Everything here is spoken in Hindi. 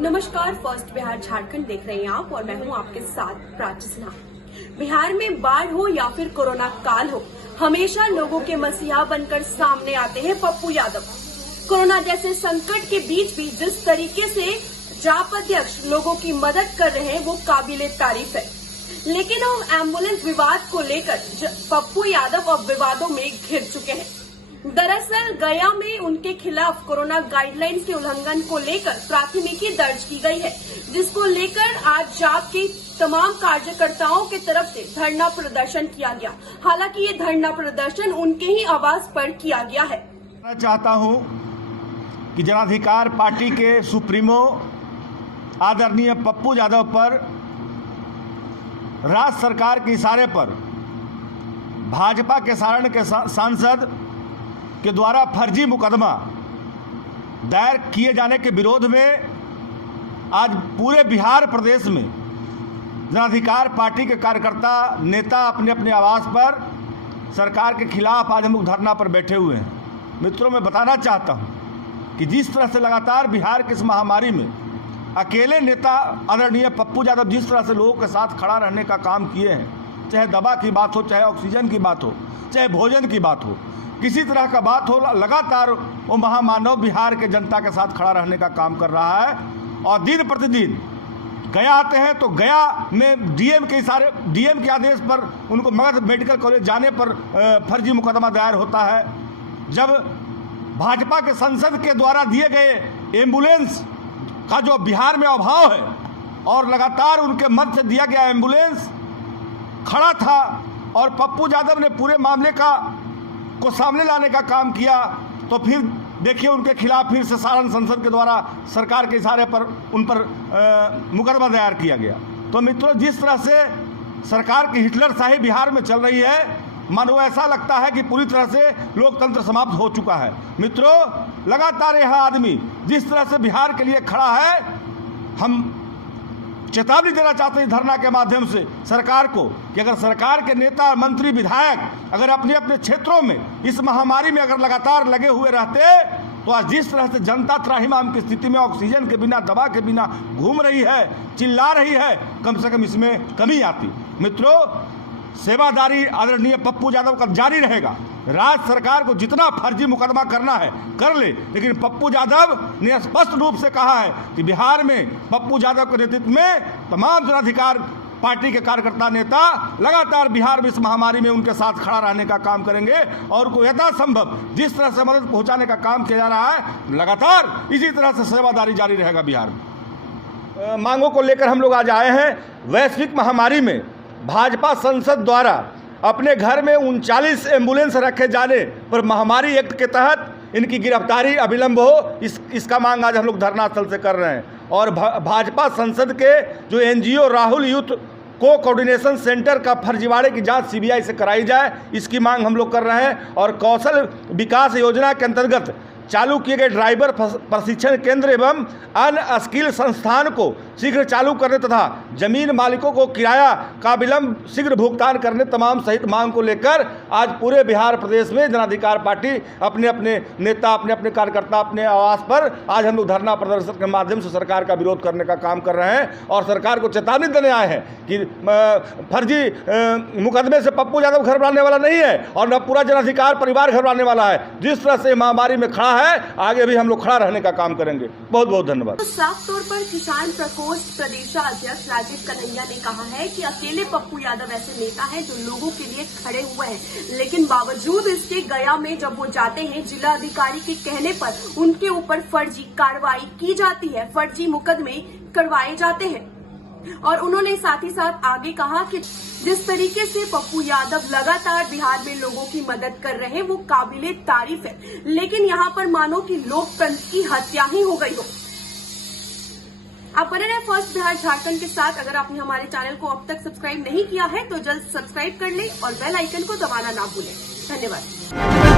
नमस्कार, फर्स्ट बिहार झारखंड देख रहे हैं आप और मैं हूं आपके साथ प्राची सिन्हा। बिहार में बाढ़ हो या फिर कोरोना काल हो, हमेशा लोगों के मसीहा बनकर सामने आते हैं पप्पू यादव। कोरोना जैसे संकट के बीच भी जिस तरीके से जाप अध्यक्ष लोगों की मदद कर रहे हैं वो काबिले तारीफ है। लेकिन अब एम्बुलेंस विवाद को लेकर पप्पू यादव अब विवादों में घिर चुके हैं। दरअसल गया में उनके खिलाफ कोरोना गाइडलाइंस के उल्लंघन को लेकर प्राथमिकी दर्ज की गई है, जिसको लेकर आज जाप के तमाम कार्यकर्ताओं की तरफ से धरना प्रदर्शन किया गया। हालांकि ये धरना प्रदर्शन उनके ही आवाज पर किया गया है। मैं चाहता हूं कि जनाधिकार पार्टी के सुप्रीमो आदरणीय पप्पू यादव पर राज्य सरकार के इशारे पर भाजपा के सारण के सांसद के द्वारा फर्जी मुकदमा दायर किए जाने के विरोध में आज पूरे बिहार प्रदेश में जनाधिकार पार्टी के कार्यकर्ता नेता अपने अपने आवास पर सरकार के खिलाफ आज हम लोग धरना पर बैठे हुए हैं। मित्रों, मैं बताना चाहता हूं कि जिस तरह से लगातार बिहार की इस महामारी में अकेले नेता आदरणीय पप्पू यादव जिस तरह से लोगों के साथ खड़ा रहने का काम किए हैं, चाहे दवा की बात हो, चाहे ऑक्सीजन की बात हो, चाहे भोजन की बात हो, किसी तरह का बात हो, लगातार वो महामानव बिहार के जनता के साथ खड़ा रहने का काम कर रहा है। और दिन प्रतिदिन गया आते हैं तो गया में डीएम के आदेश पर उनको मगध मेडिकल कॉलेज जाने पर फर्जी मुकदमा दायर होता है। जब भाजपा के संसद के द्वारा दिए गए एम्बुलेंस का जो बिहार में अभाव है और लगातार उनके मद से दिया गया एम्बुलेंस खड़ा था और पप्पू यादव ने पूरे मामले को सामने लाने का काम किया, तो फिर देखिए उनके खिलाफ फिर से सारण संसद के द्वारा सरकार के इशारे पर उन पर मुकदमा दायर किया गया। तो मित्रों, जिस तरह से सरकार की हिटलरशाही बिहार में चल रही है, मानो ऐसा लगता है कि पूरी तरह से लोकतंत्र समाप्त हो चुका है। मित्रों, लगातार यह आदमी जिस तरह से बिहार के लिए खड़ा है, हम चेतावनी देना चाहते हैं धरना के माध्यम से सरकार को कि अगर सरकार के नेता, मंत्री, विधायक अगर अपने अपने क्षेत्रों में इस महामारी में अगर लगातार लगे हुए रहते तो आज जिस तरह से जनता त्राहिमाम की स्थिति में ऑक्सीजन के बिना, दवा के बिना घूम रही है, चिल्ला रही है, कम से कम इसमें कमी आती। मित्रों, सेवादारी आदरणीय पप्पू यादव का जारी रहेगा। राज्य सरकार को जितना फर्जी मुकदमा करना है कर ले, लेकिन पप्पू यादव ने स्पष्ट रूप से कहा है कि बिहार में पप्पू यादव के नेतृत्व में तमाम जनाधिकार पार्टी के कार्यकर्ता नेता लगातार बिहार में इस महामारी में उनके साथ खड़ा रहने का काम करेंगे और को यथासंभव जिस तरह से मदद पहुंचाने का काम किया जा रहा है, लगातार इसी तरह से सेवादारी जारी रहेगा बिहार में। मांगों को लेकर हम लोग आज आए हैं। वैश्विक महामारी में भाजपा संसद द्वारा अपने घर में 39 एम्बुलेंस रखे जाने पर महामारी एक्ट के तहत इनकी गिरफ्तारी अविलंब हो, इसका मांग आज हम लोग धरना स्थल से कर रहे हैं। और भाजपा संसद के जो NGO Rahul youth coordination centre का फर्जीवाड़े की जांच सीबीआई से कराई जाए, इसकी मांग हम लोग कर रहे हैं। और कौशल विकास योजना के अंतर्गत चालू किए गए ड्राइवर प्रशिक्षण केंद्र एवं अन्य स्किल संस्थान को शीघ्र चालू करने तथा जमीन मालिकों को किराया का विलंब शीघ्र भुगतान करने तमाम सहित मांग को लेकर आज पूरे बिहार प्रदेश में जनाधिकार पार्टी अपने अपने नेता, अपने अपने कार्यकर्ता अपने आवास पर आज हम लोग धरना प्रदर्शन के माध्यम से सरकार का विरोध करने का काम कर रहे हैं। और सरकार को चेतावनी देने आए हैं कि फर्जी मुकदमे से पप्पू यादव घर बनाने वाला नहीं है और न पूरा जनाधिकार परिवार घर बनाने वाला है। जिस तरह से महामारी में खड़ा है, आगे भी हम लोग खड़ा रहने का काम करेंगे। बहुत बहुत धन्यवाद। तो साफ तौर पर किसान प्रकोष्ठ प्रदेशाध्यक्ष राजीव कन्हैया ने कहा है कि अकेले पप्पू यादव ऐसे नेता हैं जो लोगों के लिए खड़े हुए हैं, लेकिन बावजूद इसके गया में जब वो जाते हैं, जिला अधिकारी के कहने पर उनके ऊपर फर्जी कार्रवाई की जाती है, फर्जी मुकदमे करवाए जाते हैं। और उन्होंने साथ ही साथ आगे कहा कि जिस तरीके से पप्पू यादव लगातार बिहार में लोगों की मदद कर रहे हैं वो काबिले तारीफ है, लेकिन यहाँ पर मानो कि लोकतंत्र की हत्या ही हो गई हो। आप बने रहे फर्स्ट बिहार झारखंड के साथ। अगर आपने हमारे चैनल को अब तक सब्सक्राइब नहीं किया है तो जल्द सब्सक्राइब कर ले और बेल आइकन को दबाना ना भूलें। धन्यवाद।